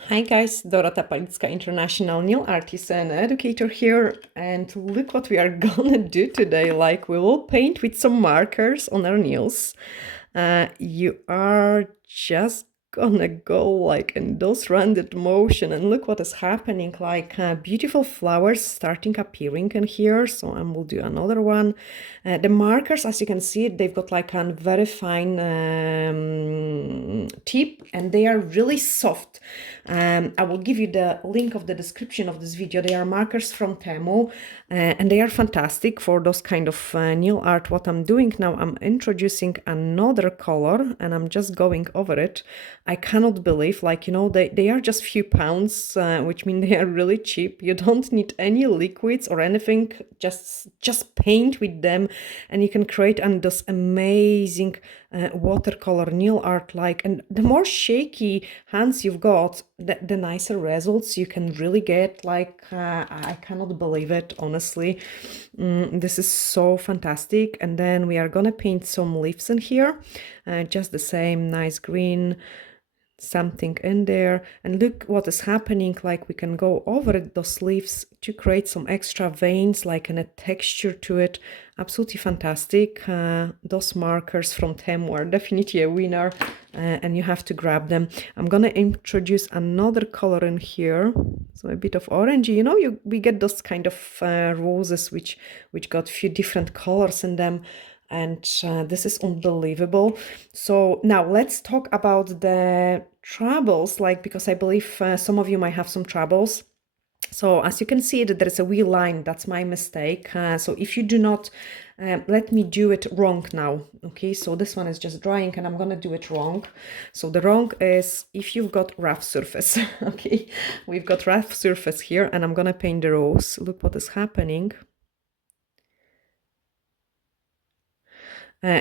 Hi guys, Dorota Palicka, International Nail Artist and Educator here, and look what we are gonna do today. Like, we will paint with some markers on our nails. You are just gonna go like in those random motion, and look what is happening. Like beautiful flowers starting appearing in here. So I will do another one. The markers, as you can see, they've got like a very fine tip, and they are really soft. I will give you the link of the description of this video. They are markers from Temu, and they are fantastic for those kind of nail art. What I'm doing now, I'm introducing another color, and I'm just going over it. I cannot believe, like, they are just few pounds, which mean they are really cheap. You don't need any liquids or anything, just paint with them, and you can create this amazing watercolor nail art. Like, and the more shaky hands you've got, the nicer results you can really get. Like, I cannot believe it, honestly. This is so fantastic. And then we are gonna paint some leaves in here, just the same nice green, something in there. And look what is happening. Like, we can go over those leaves to create some extra veins, like in a texture to it. Absolutely fantastic. Those markers from Temu are definitely a winner, and you have to grab them. I'm gonna introduce another color in here, so a bit of orangey. We get those kind of roses which got few different colors in them, and this is unbelievable. So now let's talk about the troubles, like, because I believe some of you might have some troubles. So as you can see that there is a wee line, that's my mistake. So if you do not, let me do it wrong now. Okay, so this one is just drying and I'm gonna do it wrong. So the wrong is if you've got rough surface. Okay, we've got rough surface here, and I'm gonna paint the rose. Look what is happening.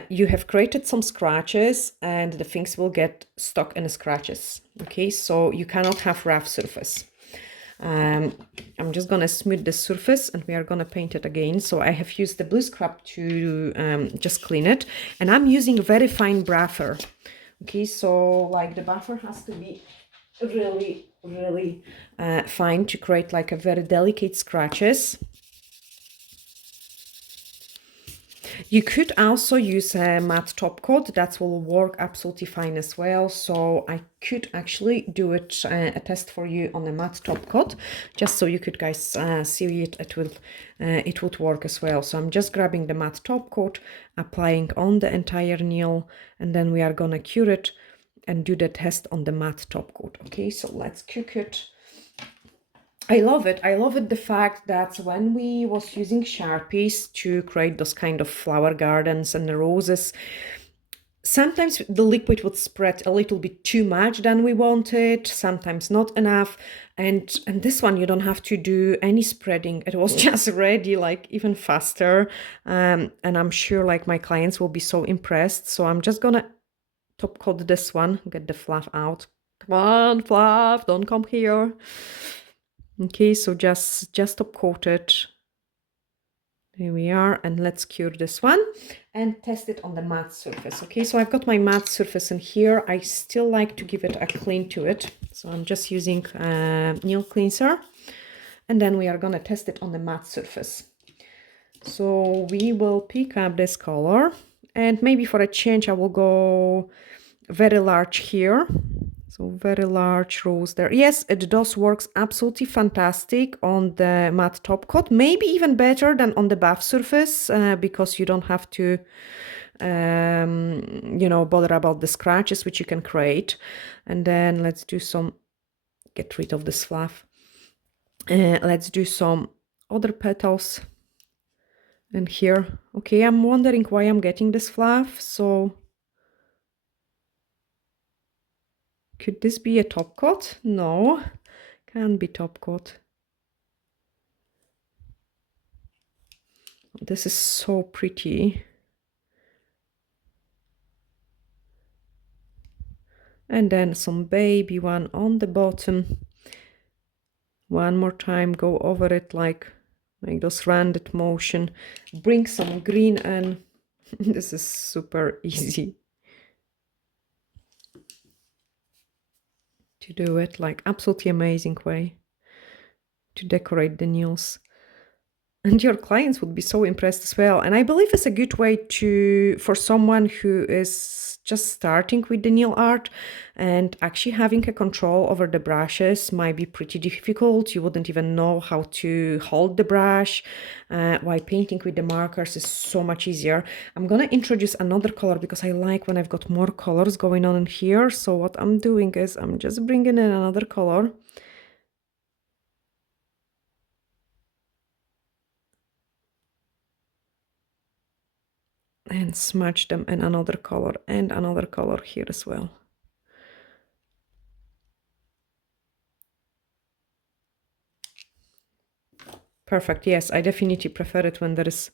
You have created some scratches, and the things will get stuck in the scratches. Okay, so you cannot have rough surface. I'm just gonna smooth the surface, and we are gonna paint it again. So I have used the blue scrub to just clean it, and I'm using a very fine buffer. Okay, so like the buffer has to be really fine to create like a very delicate scratches. You could also use a matte top coat. That will work absolutely fine as well. So I could actually do it, a test for you on a matte top coat, just so you could guys see it. It would work as well. So I'm just grabbing the matte top coat, applying on the entire nail, and then we are gonna cure it and do the test on the matte top coat. Okay, so let's cook it. I love it. I love it, the fact that when we was using Sharpies to create those kind of flower gardens and the roses, sometimes the liquid would spread a little bit too much than we wanted, sometimes not enough. And this one, you don't have to do any spreading. It was just ready, like, even faster. And I'm sure like my clients will be so impressed. So I'm just gonna top coat this one, get the fluff out. Come on, fluff, don't come here. Okay, so just top coat it. There we are, and let's cure this one and test it on the matte surface. Okay, so I've got my matte surface in here. I still like to give it a clean to it, so I'm just using a nail cleanser, and then we are gonna test it on the matte surface. So we will pick up this color, and maybe for a change I will go very large here. So very large rose there. Yes, it does works absolutely fantastic on the matte top coat. Maybe even better than on the buff surface, because you don't have to, bother about the scratches which you can create. And then let's do some, get rid of this fluff. Let's do some other petals in here. Okay, I'm wondering why I'm getting this fluff. So could this be a top coat? No, can't be top coat. This is so pretty. And then some baby one on the bottom. One more time, go over it, like make those rounded motion. Bring some green in. This is super easy to do it, like absolutely amazing way to decorate the nails. And your clients would be so impressed as well. And I believe it's a good way to for someone who is just starting with the nail art, and actually having a control over the brushes might be pretty difficult. You wouldn't even know how to hold the brush, while painting with the markers is so much easier. I'm gonna introduce another color because I like when I've got more colors going on in here. So what I'm doing is I'm just bringing in another color. And smudge them in another color and another color here as well. Perfect. Yes, I definitely prefer it when there is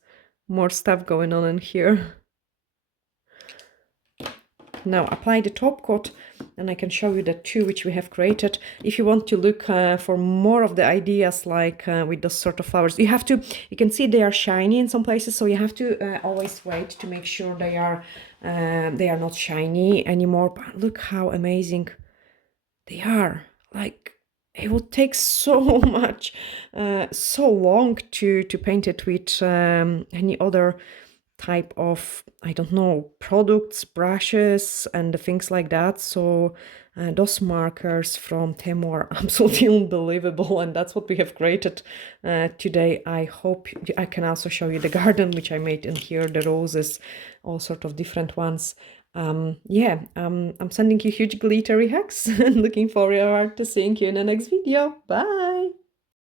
more stuff going on in here. Now apply the top coat, and I can show you the two which we have created. If you want to look for more of the ideas like with those sort of flowers, you can see they are shiny in some places, so you have to always wait to make sure they are not shiny anymore. But look how amazing they are. Like, it would take so much, so long to paint it with any other type of, I don't know, products, brushes, and things like that. So those markers from Temu are absolutely unbelievable, and that's what we have created today. I hope I can also show you the garden which I made in here, the roses, all sort of different ones. Yeah, I'm sending you huge glittery hugs and looking forward to seeing you in the next video. Bye!